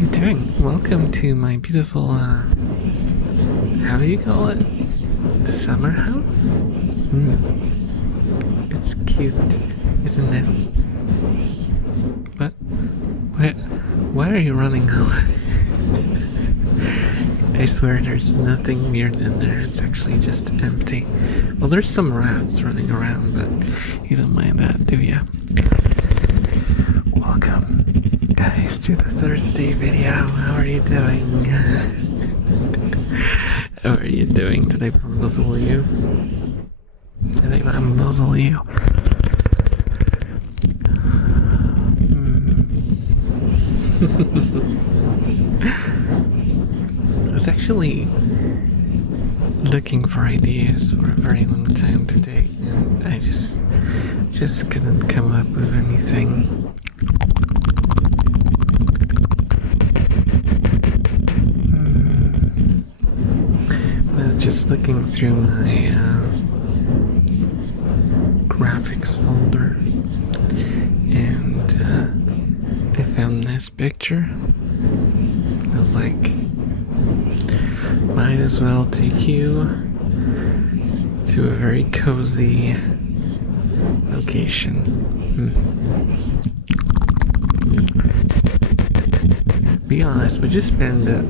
you doing? Welcome to my beautiful, how do you call it? The summer house? It's cute, isn't it? But, why are you running away? I swear there's nothing weird in there, it's actually just empty. Well, there's some rats running around, but you don't mind that, do ya? Welcome, guys, to the Thursday video. How are you doing? How are you doing? Did I bamboozle you? Did I bamboozle you? I was actually looking for ideas for a very long time today, and I just couldn't come up with anything. I was just looking through my graphics folder, and I found this picture. I was like, might as well take you to a very cozy location. Be honest, would you spend the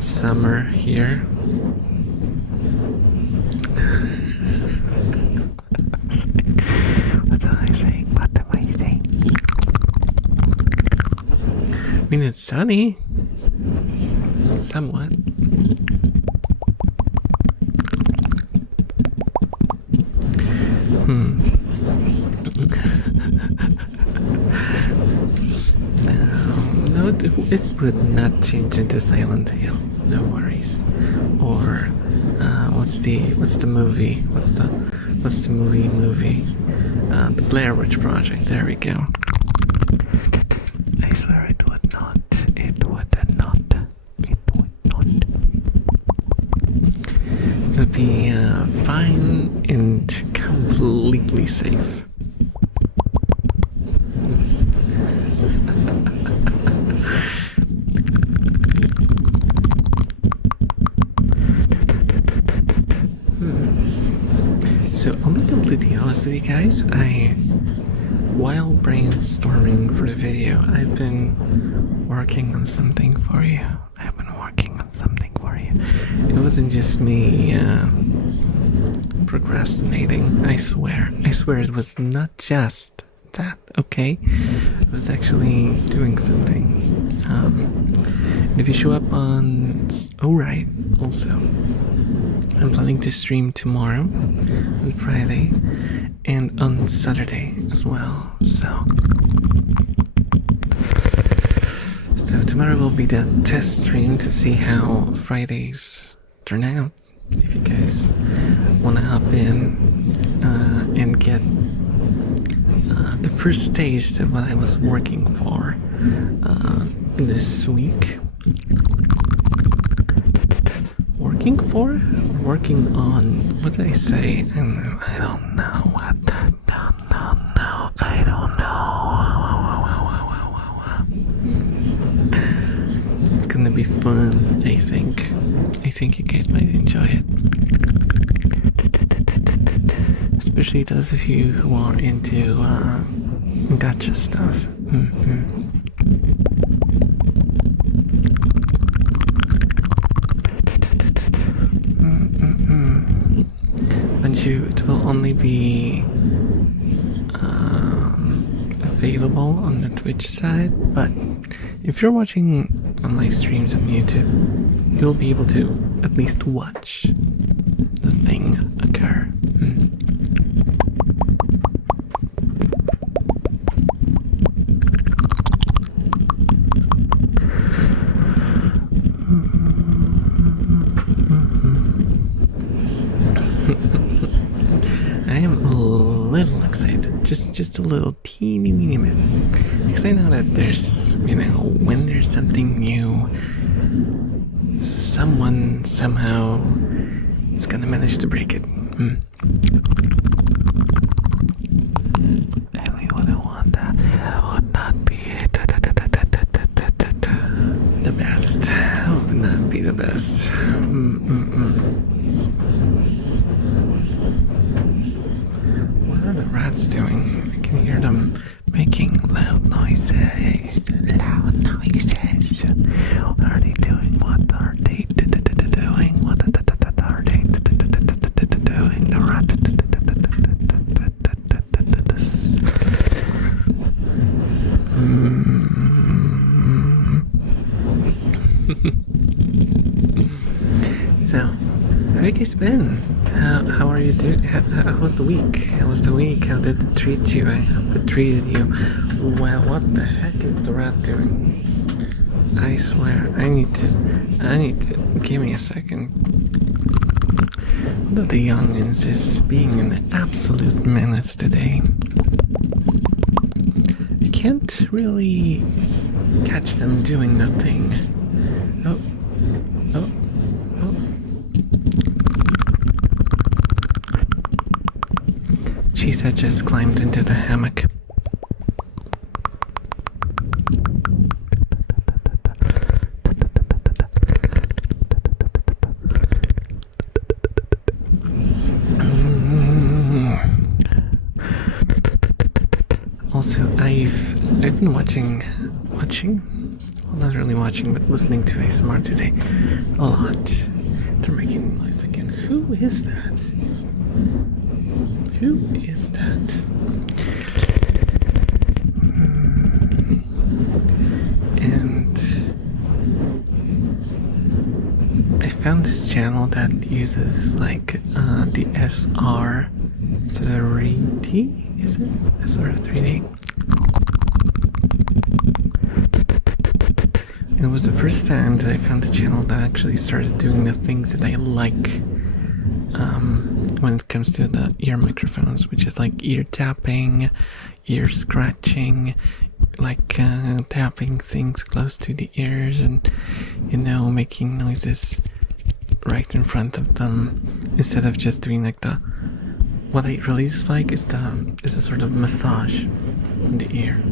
summer here? What am I saying? What am I saying? I mean, it's sunny. Somewhat. No, it would not change into Silent Hill. No worries. Or what's the movie? What's the movie? The Blair Witch Project. There we go. I swear it would not. It would not. It would be fine and completely safe. So I'll be completely honest with you guys, while brainstorming for the video, I've been working on something for you. It wasn't just me procrastinating, I swear it was not just that, okay? I was actually doing something. And if you show up on... Oh right, also, I'm planning to stream tomorrow, on Friday, and on Saturday as well, so tomorrow will be the test stream to see how Fridays turn out. If you guys want to hop in and get the first taste of what I was working for this week. Working on, what did I say? I don't know. It's gonna be fun, I think. I think you guys might enjoy it. Especially those of you who are into gacha stuff. It will only be available on the Twitch side, but if you're watching on my streams on YouTube, you'll be able to at least watch the thing occur. I am a little excited, just a little teeny bit, because I know that there's, when there's something new, someone somehow is gonna manage to break it. And we wouldn't want that. It would not be breakfast. What are the rats doing? I can hear them making loud noises. Loud noises. What are they doing? What are they doing? What are they doing? The rat. So, how have you guys been? How are you doing? How was the week? How was the week? How did it treat you? I hope it treated you well. What the heck is the rat doing? I swear, I need to, give me a second. One of the youngins is being an absolute menace today. I can't really catch them doing nothing. Oh. She said just climbed into the hammock. Also, I've been watching, well, not really watching, but listening to ASMR today a lot. They're making noise again. Who is that? Who is that? And I found this channel that uses like the SR3D. Is it SR3D? It was the first time that I found a channel that actually started doing the things that I like when it comes to the ear microphones, which is like ear tapping, ear scratching, like tapping things close to the ears and, you know, making noises right in front of them instead of just doing like the, what I really dislike is a sort of massage on the ear.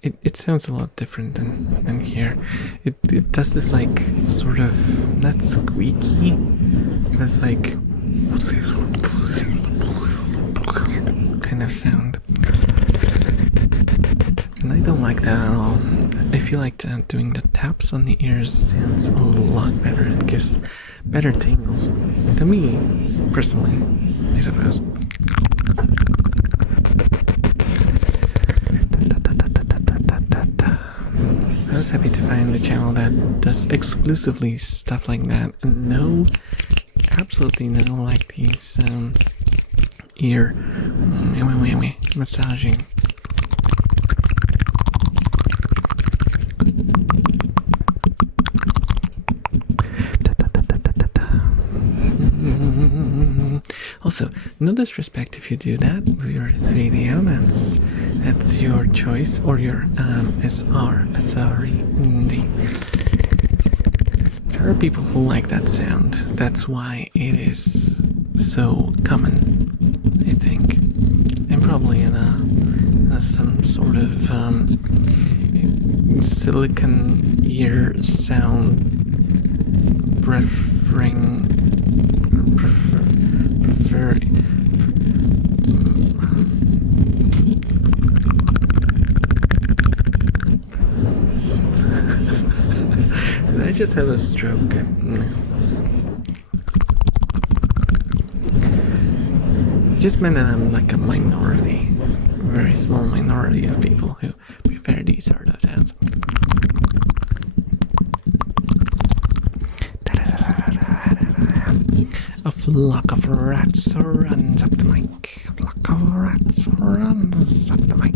It sounds a lot different than here. It does this like sort of not squeaky, but it's like kind of sound, and I don't like that at all. I feel like doing the taps on the ears sounds a lot better. It gives better tingles to me personally, I suppose. I was happy to find the channel that does exclusively stuff like that, and absolutely no like these ear massaging. Also, no disrespect if you do that with your video, that's your choice, or your SR authority. There are people who like that sound. That's why it is so common, I think. And probably in some sort of silicon ear sound preferring. Did I just have a stroke? No. It just meant that I'm like a minority, a very small minority of people who prefer these sort of sounds. A flock of rats runs up the mic. A flock of rats runs up the mic.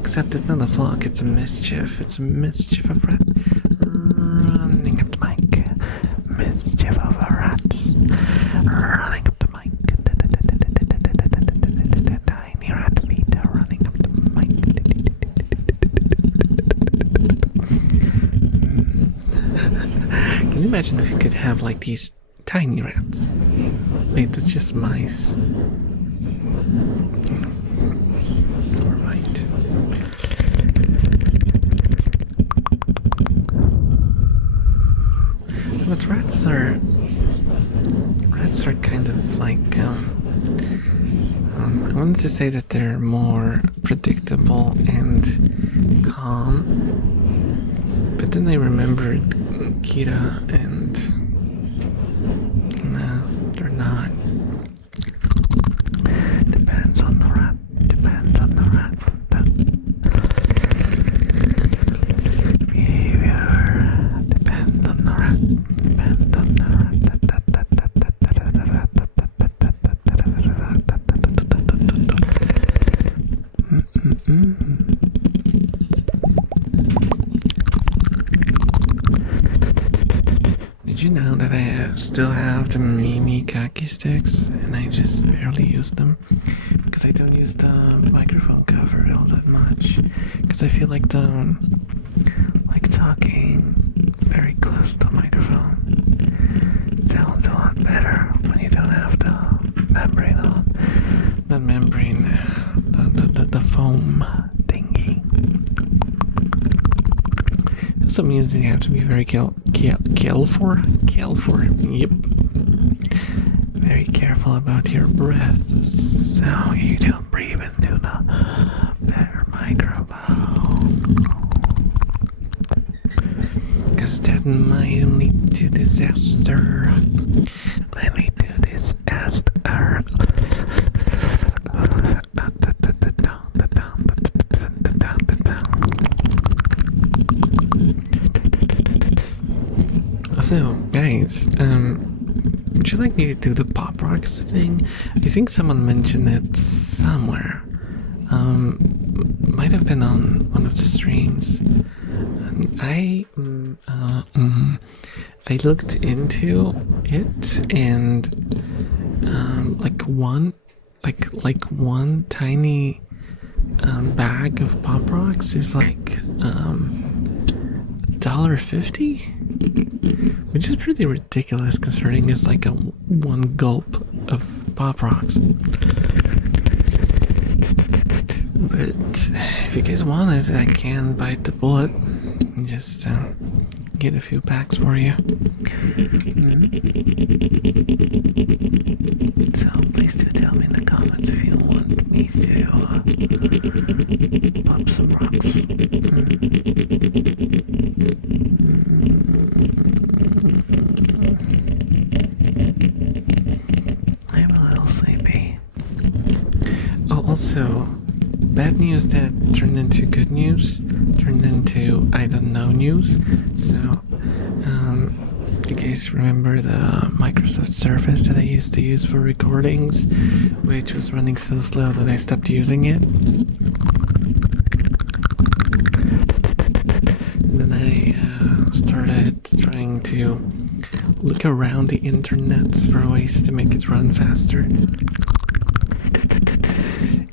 Except it's not a flock, it's a mischief. It's a mischief of rats running up the mic. Mischief of rats running up the mic. Tiny rat feet are running up the mic. Can you imagine if you could have like these tiny rats? Wait, that's just mice. Alright. wanted to say that they're more predictable and calm, but then I remembered Kira and no, they're not. Depends on the rat. Depends on the rat. Behavior. Depends on the rat. Depends on the rat. Did you know that I still have the mini khaki sticks and I just barely use them? Because I don't use the microphone cover all that much. Because I feel like talking very close to the microphone sounds a lot better when you don't have the membrane on. The membrane, the foam thingy. Some music you have to be very careful. Yep. Very careful about your breath, so you don't breathe into the better microphone. Because that might lead to disaster. Might lead to disaster. So, guys, would you like me to do the Pop Rocks thing? I think someone mentioned it somewhere. Might have been on one of the streams. I looked into it, and like one tiny bag of Pop Rocks is like $1.50. Which is pretty ridiculous considering it's like a one gulp of Pop Rocks. But if you guys want it, I can bite the bullet and just get a few packs for you. So please do tell me in the comments if you want me to pop some rocks. I'm a little sleepy. Oh, also, bad news that turned into good news, turned into I don't know news. So, you guys remember the Microsoft Surface that I used to use for recordings, which was running so slow that I stopped using it? And then I started trying to look around the internet for ways to make it run faster.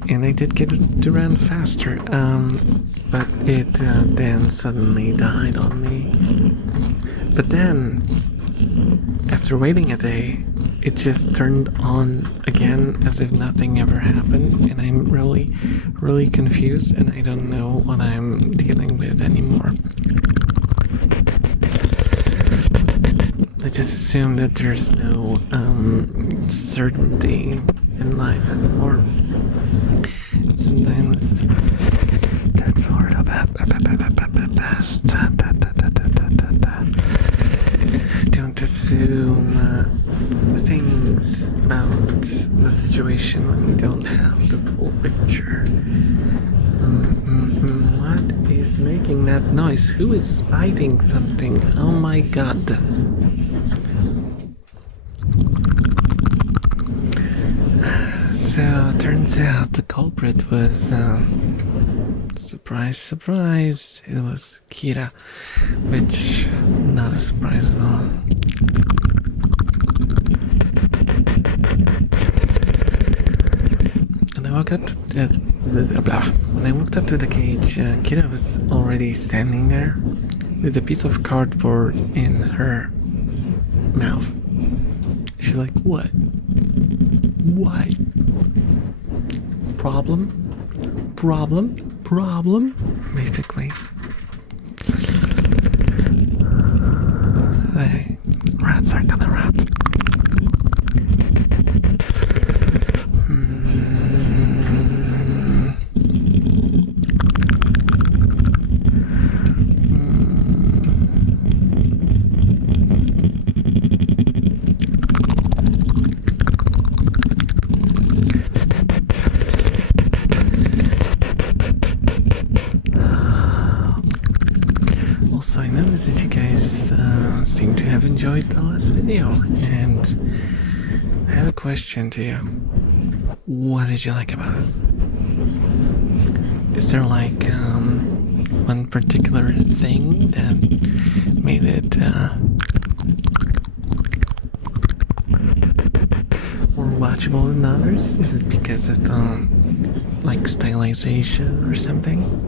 And I did get it to run faster, but it then suddenly died on me. But then, after waiting a day, it just turned on again as if nothing ever happened, and I'm really, really confused, and I don't know what I'm dealing with anymore. I just assume that there's no certainty in life anymore. Sometimes that's sort of past. Don't assume things about the situation when you don't have the full picture. What is making that noise? Who is fighting something? Oh my god. So, turns out the culprit was, surprise, surprise, it was Kira, which, not a surprise at all. And I walked up to when I walked up to the cage, Kira was already standing there with a piece of cardboard in her mouth. She's like, what? What? Problem? Basically. The rats are gonna rat. have enjoyed the last video, and I have a question to you. What did you like about it? Is there like one particular thing that made it more watchable than others? Is it because of the like stylization or something?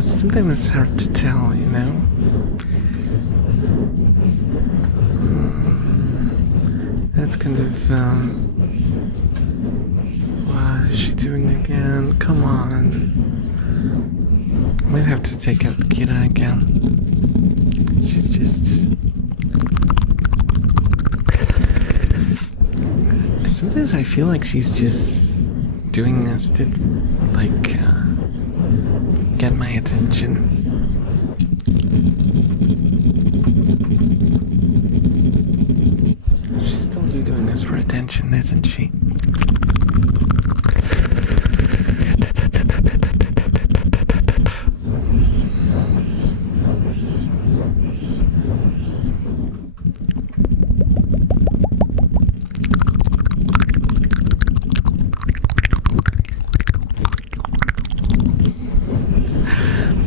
Sometimes it's hard to tell, you know? That's kind of, what is she doing again? Come on. Might have to take out Kira again. She's just... Sometimes I feel like she's just doing this to, like, get my attention. She's totally doing this for attention, isn't she?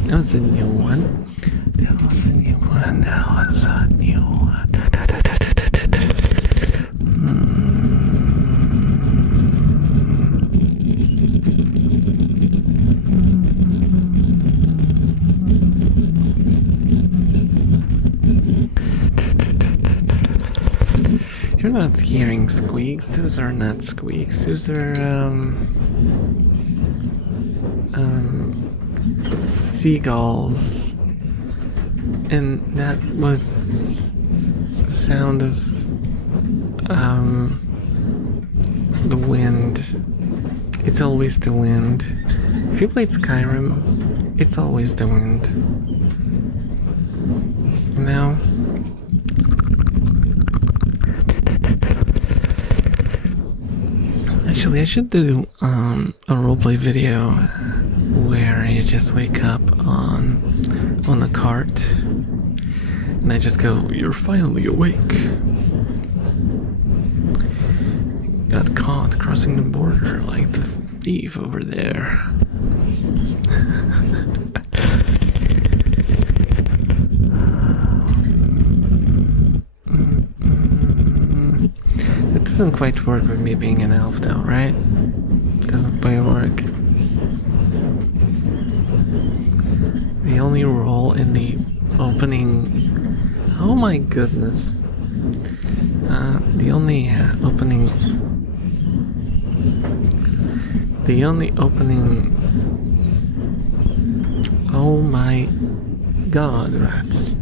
That was a new one. That was a new one. That was a new one. You're not hearing squeaks. Those are not squeaks. Those are seagulls, and that was the sound of the wind. It's always the wind. If you played Skyrim, it's always the wind. You know? Actually, I should do a roleplay video where you just wake up on a cart and I just go, "You're finally awake. Got caught crossing the border like the thief over there." It doesn't quite work with me being an elf though, right? It doesn't quite work. The only role in the opening... Oh my goodness. The only opening... Oh my god, rats.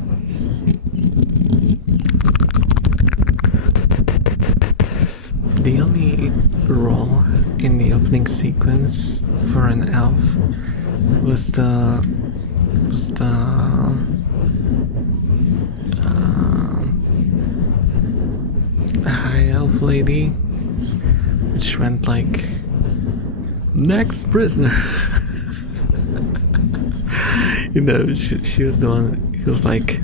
The only role in the opening sequence for an elf was the high elf lady, which went like, "Next prisoner." You know, she was the one who was like,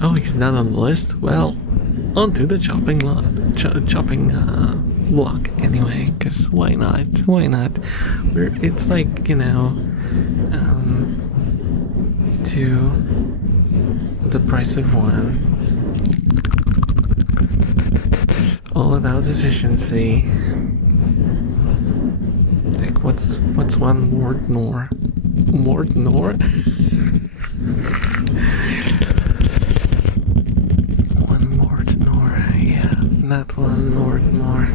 "Oh, he's not on the list? Well, onto the chopping block anyway, because why not? Why not? It's like, you know, two, the price of one. All about efficiency. Like, what's one Mordnor? Mordnor? One Mordnor, yeah, not one Mordnor.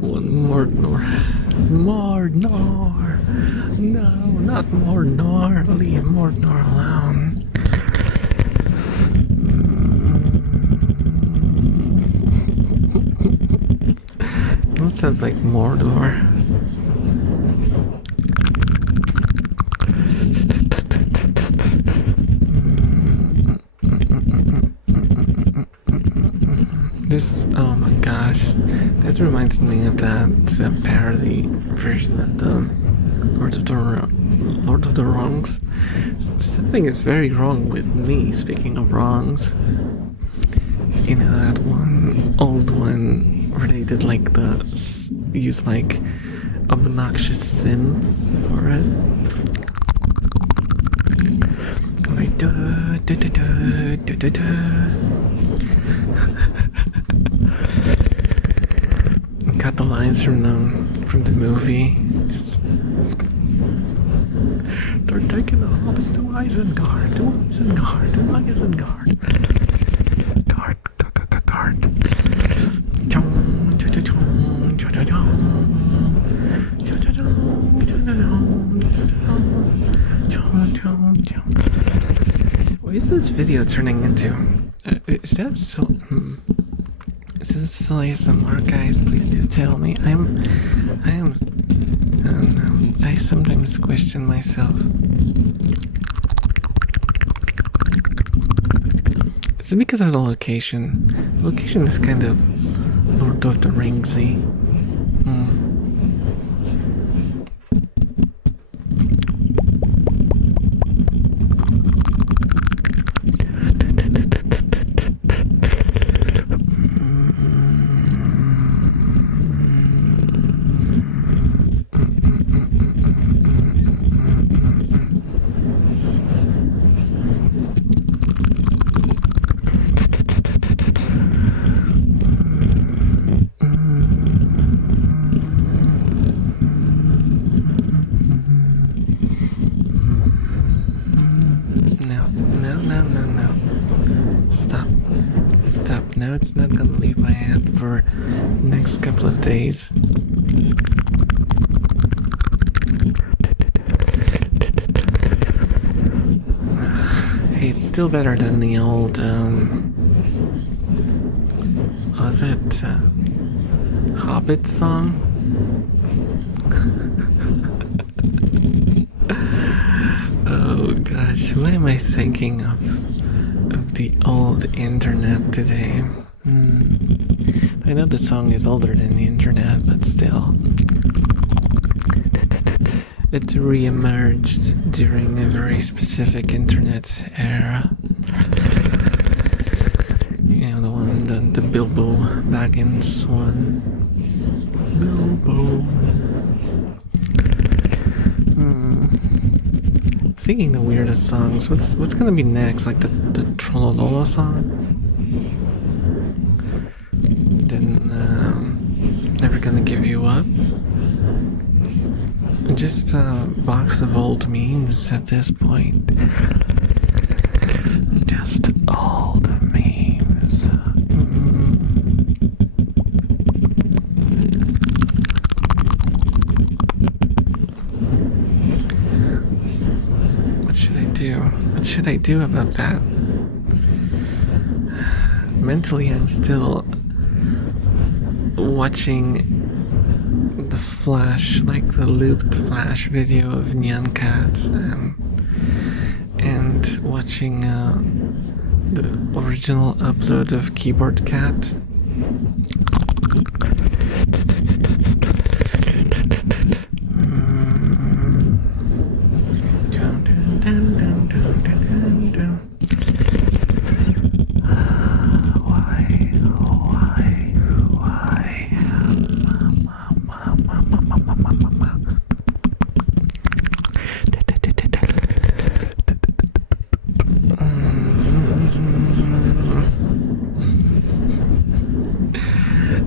One Mordnor. Mordnor! No, not Mordnor. Leave Mordnor alone. It sounds like Mordor. This, oh my gosh, that reminds me of that parody version of the Lord of the Wrongs. Something is very wrong with me, speaking of wrongs. You know, that one, old one, where they did like use like obnoxious synths for it. Like, da da da da da da da. Got the lines from the movie. They're taking the hobbits to Isengard, to Isengard, to Isengard. Guard. What is this video turning into? Is that so? Is this still ASMR, guys? Please do tell me. I don't know. I sometimes question myself. Is it because of the location? The location is kind of Lord of the Ringsy. Stop. Now it's not gonna leave my head for the next couple of days. Hey, it's still better than the old, was it, Hobbit song? Oh gosh, why am I thinking of the old internet today? I know the song is older than the internet, but still. It re-emerged during a very specific internet era. You know, the one, the Bilbo Baggins one. Bilbo. Singing the weirdest songs. What's gonna be next? Like the Trollololo song? Then Never Gonna Give You Up. Just a box of old memes at this point. Just old memes. What should I do? What should I do about that? Mentally, I'm still watching the Flash, like the looped Flash video of Nyan Cat, and watching the original upload of Keyboard Cat.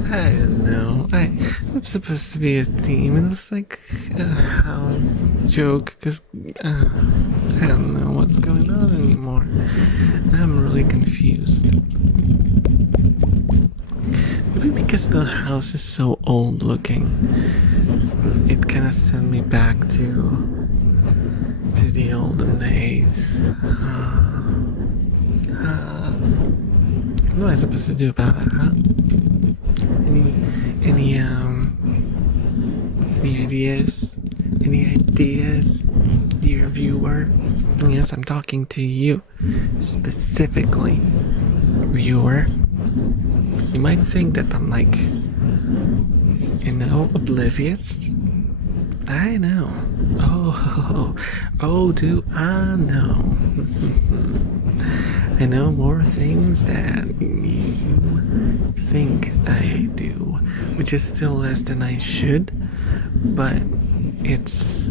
I don't know. It's supposed to be a theme. It was like a house joke because I don't know what's going on anymore. I'm really confused. Maybe because the house is so old looking, it kind of sent me back to the olden days. What am I supposed to do about it, huh? Any oblivious? Any ideas, dear viewer? Yes, I'm talking to you specifically, viewer. You might think that I'm like, oblivious. I know. Oh, do I know? I know more things than you think I do, which is still less than I should, but it's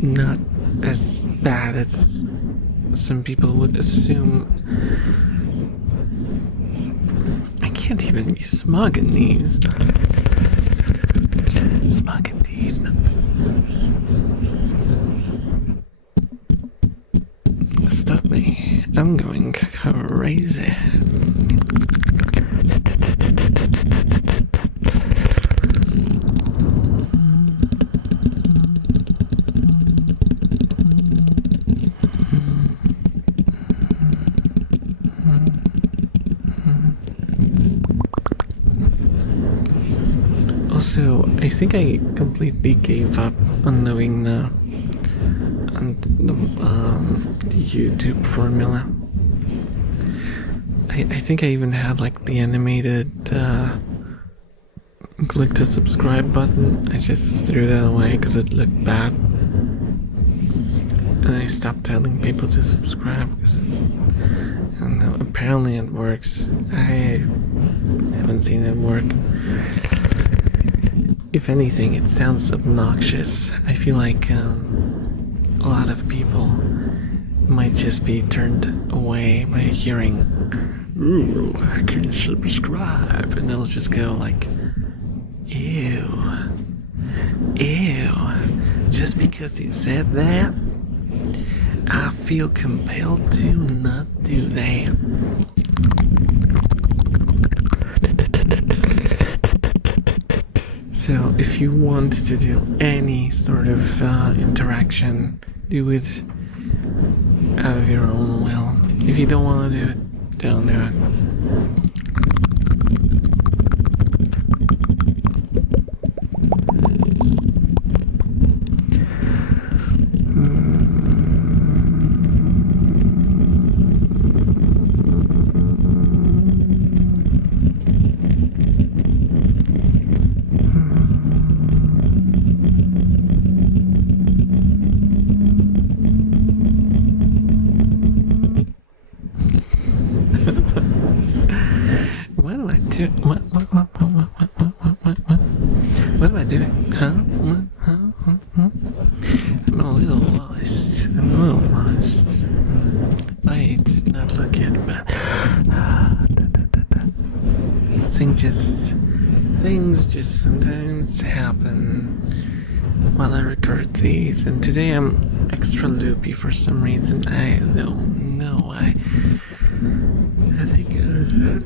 not as bad as some people would assume. I can't even be smug in these. Smug in these. Stop me. I'm going crazy. Also, I think I completely gave up on knowing the YouTube formula. I think I even had like the animated click to subscribe button. I just threw that away because it looked bad, and I stopped telling people to subscribe because apparently it works. I haven't seen it work. If anything, it sounds obnoxious. I feel like a lot of people might just be turned away by hearing, "Ooh, I can subscribe," and they'll just go like, ew, just because you said that, I feel compelled to not do that. So if you want to do any sort of interaction, do it out of your own will. If you don't want to do it, don't do it. What am I doing? Huh? I'm a little lost. Might not look it, but things just sometimes happen while I record these, and today I'm extra loopy for some reason. I don't know why. I think I'm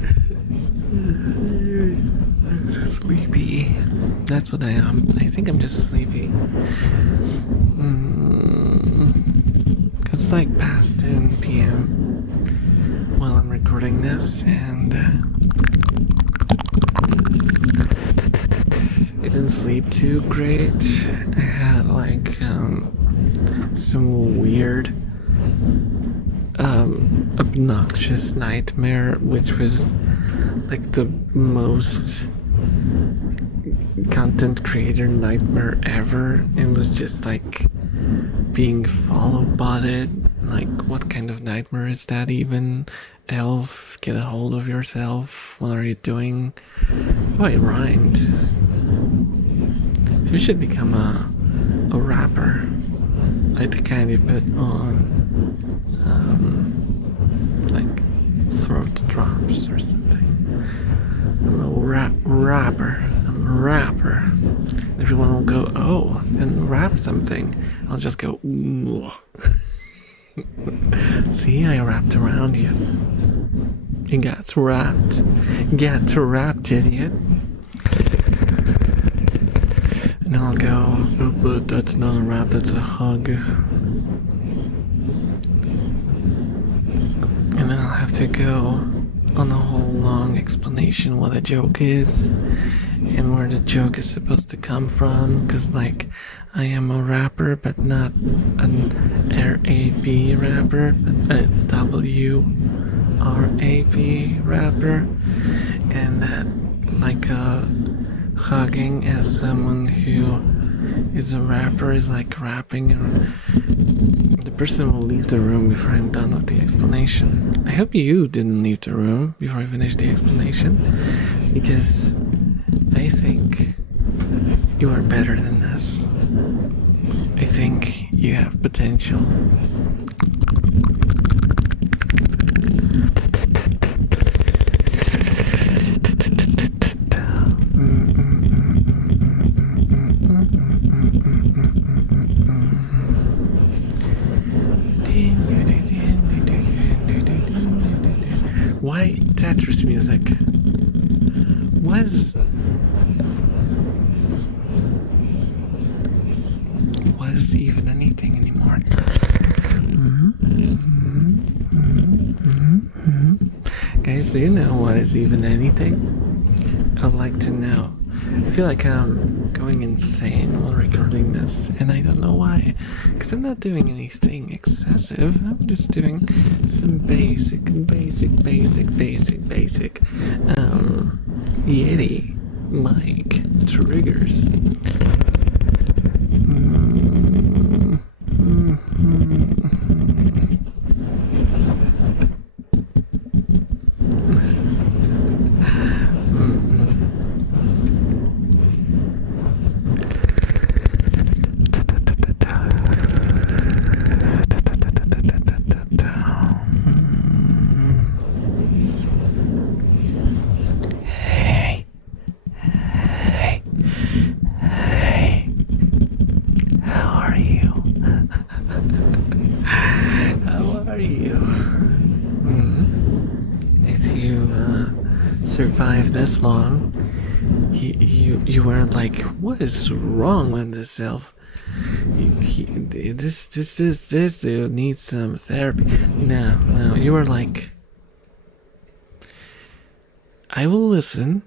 sleepy. That's what I am. I think I'm just sleepy. It's like past 10 p.m. while I'm recording this, and I didn't sleep too great. I had like some weird obnoxious nightmare, which was like the most content creator nightmare ever. It was just like being followed by it. Like, what kind of nightmare is that even? Elf, get a hold of yourself. What are you doing? Oh, it rhymed. You should become a rapper, like the kind you put on like throat drops or something. I'm a rapper. I'm a rapper. Everyone will go, oh, and rap something. I'll just go, ooh. See, I wrapped around you. You got wrapped. Get wrapped, idiot. And I'll go, oh, but that's not a rap, that's a hug. And then I'll have to go on a whole long explanation what a joke is. and where the joke is supposed to come from, because like I am a rapper but not an R-A-B rapper, but a W-R-A-B rapper, and that like hugging as someone who is a rapper is like rapping, and the person will leave the room before I'm done with the explanation. I hope you didn't leave the room before I finish the explanation, because I think you are better than this. I think you have potential. Why Tetris music? Was even anything anymore? Guys, do you know what is even anything? I'd like to know. I feel like I'm going insane while recording this, and I don't know why. Because I'm not doing anything excessive. I'm just doing some basic Yeti mic triggers. Survived this long, you weren't like, what is wrong with this self? This dude needs some therapy. No, you were like, I will listen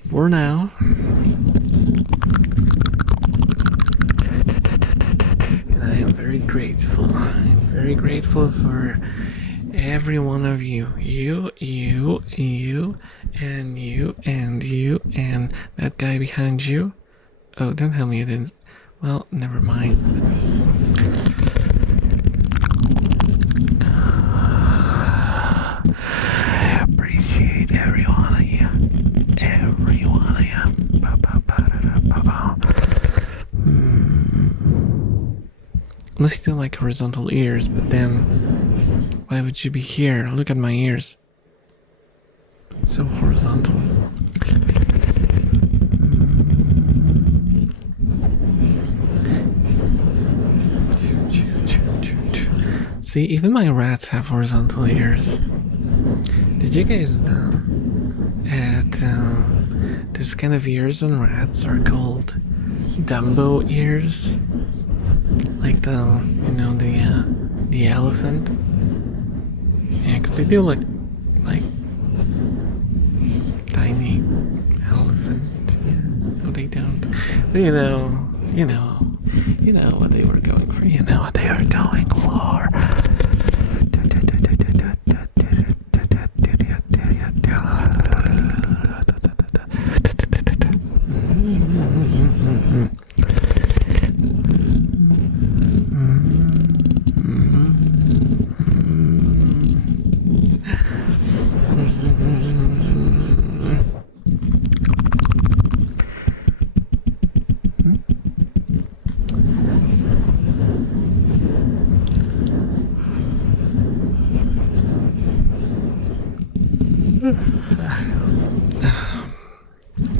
for now. And I am very grateful. I'm very grateful for every one of you. You, and that guy behind you. Oh, don't tell me you didn't. Well, never mind. I appreciate every one of you. Every one of you. Unless you don't like horizontal ears, but then why would you be here? Look at my ears. So horizontal. See, even my rats have horizontal ears. Did you guys know that those kind of ears on rats are called Dumbo ears? Like the elephant? Yeah, because they do look like tiny elephant. Yes. No, they don't. But you know what they were going for. You know what they were going for.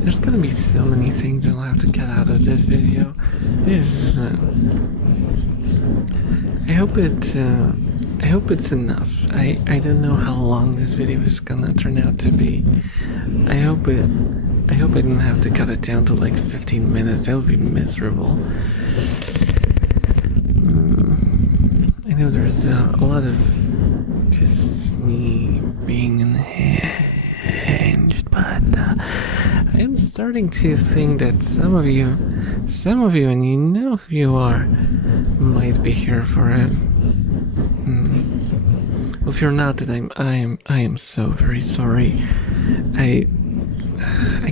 There's gonna be so many things I'll have to cut out of this video. I hope it's enough. I don't know how long this video is gonna turn out to be. I hope I didn't have to cut it down to like 15 minutes. That would be miserable. I know there's a lot of just me being unhinged, but I am starting to think that some of you, and you know who you are, might be here for it. Well, if you're not, then I am so very sorry. I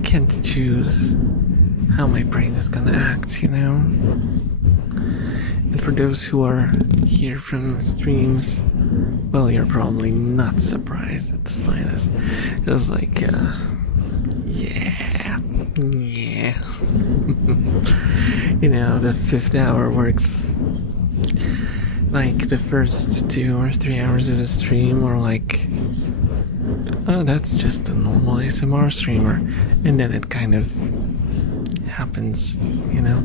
can't choose how my brain is gonna act, you know? And for those who are here from the streams, well, you're probably not surprised at the sinus. It was like, yeah. You know, the 5th hour works like the first 2 or 3 hours of the stream, or like, oh, that's just a normal ASMR streamer, and then it kind of happens, you know.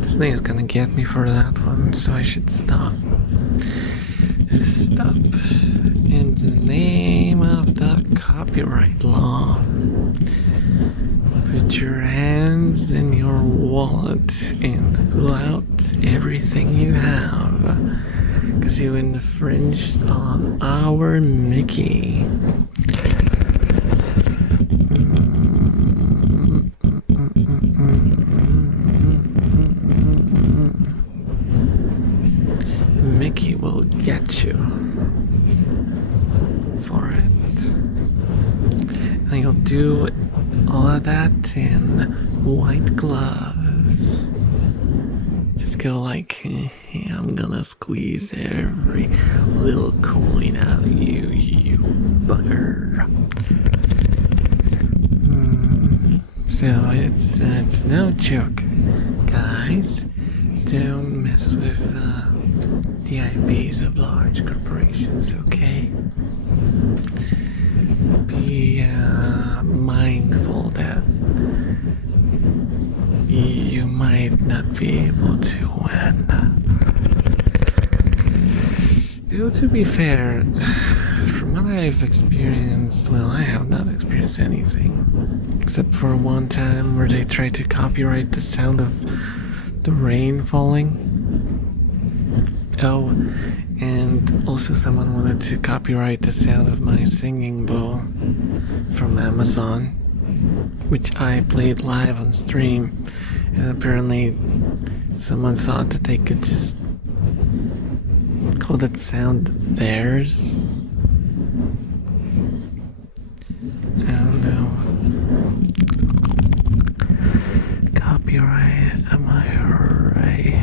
This thing is gonna get me for that one, so I should stop. Stop. In the name of the copyright law. Put your hands in your wallet and pull out everything you have. Because you infringed on our Mickey. Mickey will get you for it. And you'll do all of that in white gloves. Just go like, hey, I'm gonna squeeze every little coin out of you, you bugger. So it's no joke, guys. Don't mess with the IPs of large corporations, okay? Be mindful that you might not be able to win. Though, to be fair, from what I've experienced, well, I have not experienced anything. Except for one time where they tried to copyright the sound of the rain falling. Oh, and also someone wanted to copyright the sound of my singing bowl from Amazon, which I played live on stream, and apparently someone thought that they could just call that sound theirs. I don't know. Copyright, am I right?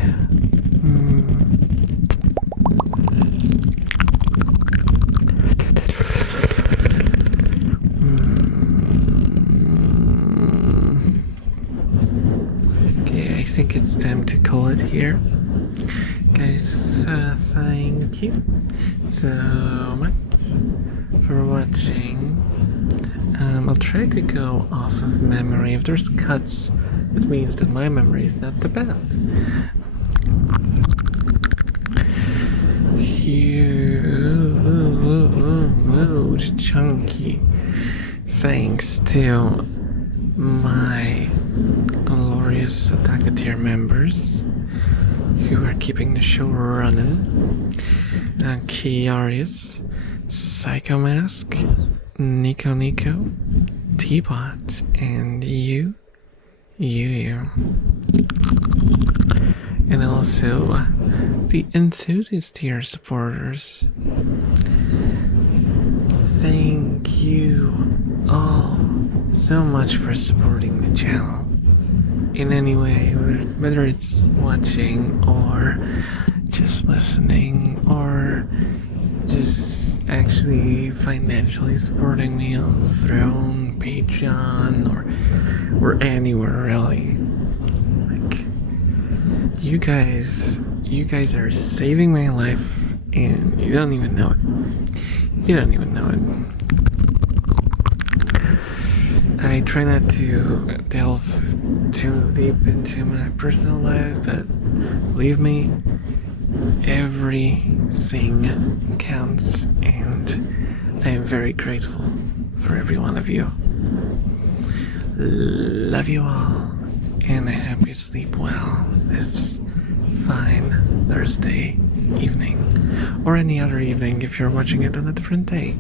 Okay, I think it's time to call it here. Guys, thank you so much for watching. I'll try to go off of memory. If there's cuts, it means that my memory is not the best. Huge chunky thanks to my glorious Attack-a-Tier members who are keeping the show running. Kiarius, Psychomask, Nico, Teapot, and you. And also the enthusiast tier supporters. Thank you all so much for supporting the channel in any way, whether it's watching or just listening or just actually financially supporting me on Throne, Patreon, or anywhere really. Like, you guys are saving my life, and you don't even know it. I try not to delve too deep into my personal life, but believe me, everything counts, and I am very grateful for every one of you. Love you all, and I hope you sleep well this fine Thursday evening, or any other evening if you're watching it on a different day.